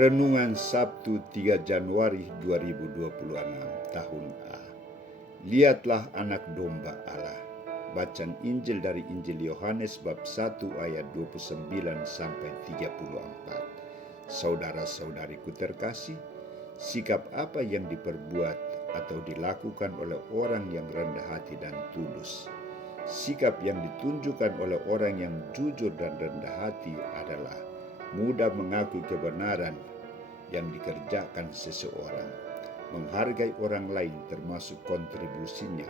Renungan Sabtu 3 Januari 2026 tahun A. Lihatlah anak domba Allah. Bacaan Injil dari Injil Yohanes bab 1 ayat 29 sampai 34. Saudara-saudariku terkasih, sikap apa yang diperbuat atau dilakukan oleh orang yang rendah hati dan tulus, sikap yang ditunjukkan oleh orang yang jujur dan rendah hati adalah mudah mengakui kebenaran yang dikerjakan seseorang, menghargai orang lain termasuk kontribusinya,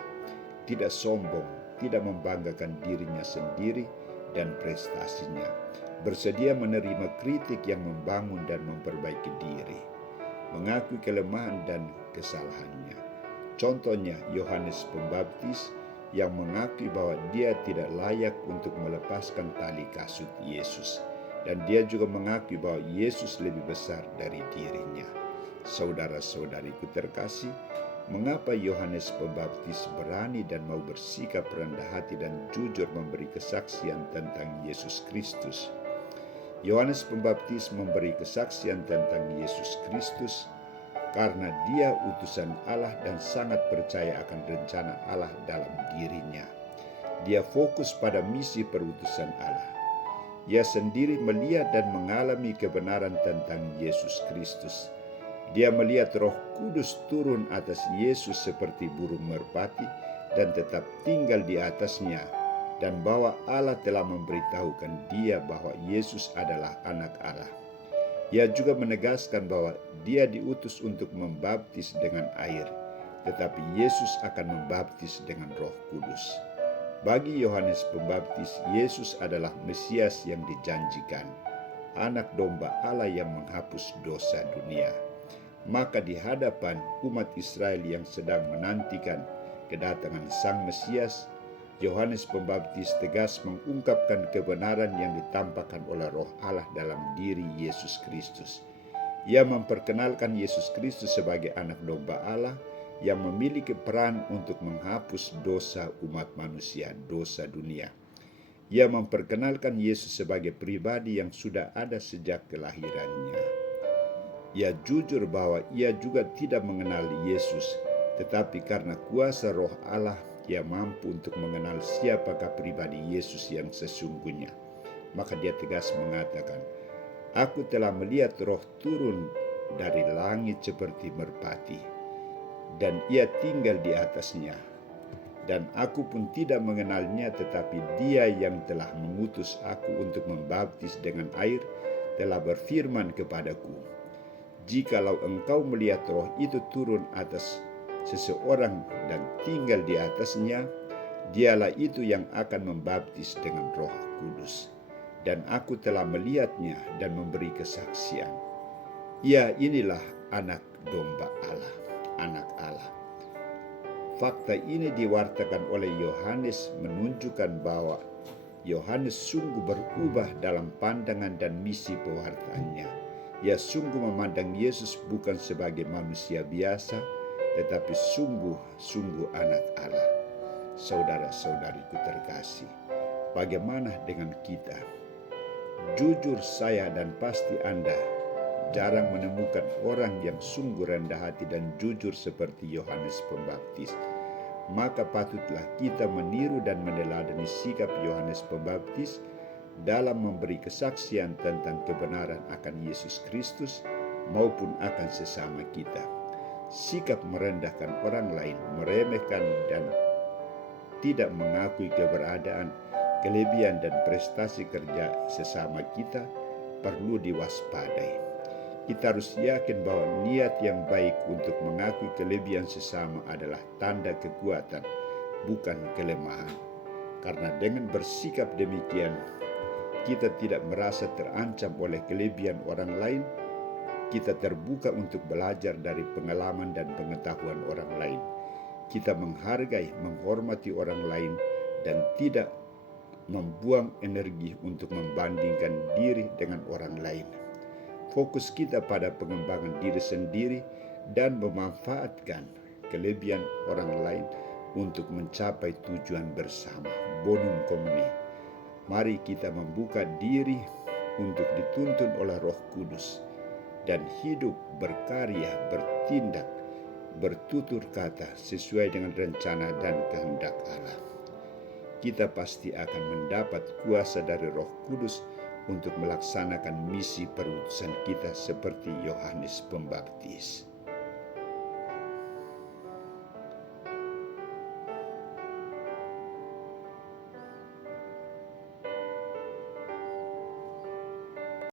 tidak sombong, tidak membanggakan dirinya sendiri dan prestasinya, bersedia menerima kritik yang membangun dan memperbaiki diri, mengakui kelemahan dan kesalahannya. Contohnya Yohanes Pembaptis yang mengakui bahwa dia tidak layak untuk melepaskan tali kasut Yesus, dan dia juga mengakui bahwa Yesus lebih besar dari dirinya. Saudara-saudariku terkasih, mengapa Yohanes Pembaptis berani dan mau bersikap rendah hati dan jujur memberi kesaksian tentang Yesus Kristus? Yohanes Pembaptis memberi kesaksian tentang Yesus Kristus karena dia utusan Allah dan sangat percaya akan rencana Allah dalam dirinya. Dia fokus pada misi perutusan Allah. Ia sendiri melihat dan mengalami kebenaran tentang Yesus Kristus. Dia melihat Roh Kudus turun atas Yesus seperti burung merpati dan tetap tinggal di atasnya, dan bahwa Allah telah memberitahukan dia bahwa Yesus adalah anak Allah. Ia juga menegaskan bahwa dia diutus untuk membaptis dengan air, tetapi Yesus akan membaptis dengan Roh Kudus. Bagi Yohanes Pembaptis, Yesus adalah Mesias yang dijanjikan, anak domba Allah yang menghapus dosa dunia. Maka di hadapan umat Israel yang sedang menantikan kedatangan Sang Mesias, Yohanes Pembaptis tegas mengungkapkan kebenaran yang ditampakkan oleh Roh Allah dalam diri Yesus Kristus. Ia memperkenalkan Yesus Kristus sebagai anak domba Allah yang memiliki peran untuk menghapus dosa umat manusia, dosa dunia. Ia memperkenalkan Yesus sebagai pribadi yang sudah ada sejak kelahirannya. Ia jujur bahwa ia juga tidak mengenal Yesus, tetapi karena kuasa Roh Allah, ia mampu untuk mengenal siapakah pribadi Yesus yang sesungguhnya. Maka dia tegas mengatakan, "Aku telah melihat Roh turun dari langit seperti merpati, dan ia tinggal di atasnya. Dan aku pun tidak mengenalnya, tetapi dia yang telah mengutus aku untuk membaptis dengan air telah berfirman kepadaku, jikalau engkau melihat Roh itu turun atas seseorang dan tinggal di atasnya, dialah itu yang akan membaptis dengan Roh Kudus. Dan aku telah melihatnya dan memberi kesaksian. Ia inilah anak domba Allah, anak Allah." Fakta ini diwartakan oleh Yohanes menunjukkan bahwa Yohanes sungguh berubah dalam pandangan dan misi pewartaannya. Ia sungguh memandang Yesus bukan sebagai manusia biasa, tetapi sungguh anak Allah. Saudara-saudariku terkasih, bagaimana dengan kita? Jujur saya dan pasti Anda jarang menemukan orang yang sungguh rendah hati dan jujur seperti Yohanes Pembaptis. Maka patutlah kita meniru dan meneladani sikap Yohanes Pembaptis dalam memberi kesaksian tentang kebenaran akan Yesus Kristus maupun akan sesama kita. Sikap merendahkan orang lain, meremehkan dan tidak mengakui keberadaan, kelebihan dan prestasi kerja sesama kita perlu diwaspadai. Kita harus yakin bahwa niat yang baik untuk mengakui kelebihan sesama adalah tanda kekuatan, bukan kelemahan. Karena dengan bersikap demikian, kita tidak merasa terancam oleh kelebihan orang lain. Kita terbuka untuk belajar dari pengalaman dan pengetahuan orang lain. Kita menghargai, menghormati orang lain, dan tidak membuang energi untuk membandingkan diri dengan orang lain. Fokus kita pada pengembangan diri sendiri dan memanfaatkan kelebihan orang lain untuk mencapai tujuan bersama, bonum communae. Mari kita membuka diri untuk dituntun oleh Roh Kudus. dan hidup, berkarya, bertindak, bertutur kata sesuai dengan rencana dan kehendak Allah. Kita pasti akan mendapat kuasa dari Roh Kudus untuk melaksanakan misi perutusan kita seperti Yohanes Pembaptis.